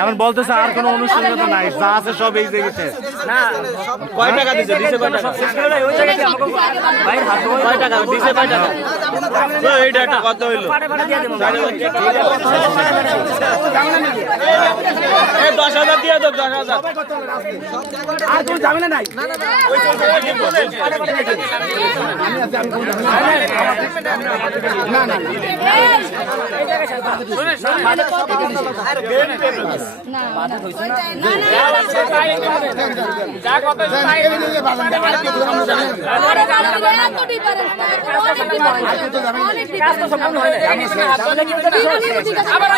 এখন বলতেছে আর কোনো অনুষ্ঠান তো নাই, যা আছে সব এই জায়গাতে। না কয় টাকা দিছে? দিছে কয় টাকা? কয় টাকা দিছে? কয় টাকা? এইটা একটা কত হইলো? 10,000 দিয়ে দাও, 10,000। আর কোনো ঝামেলা নাই। আবার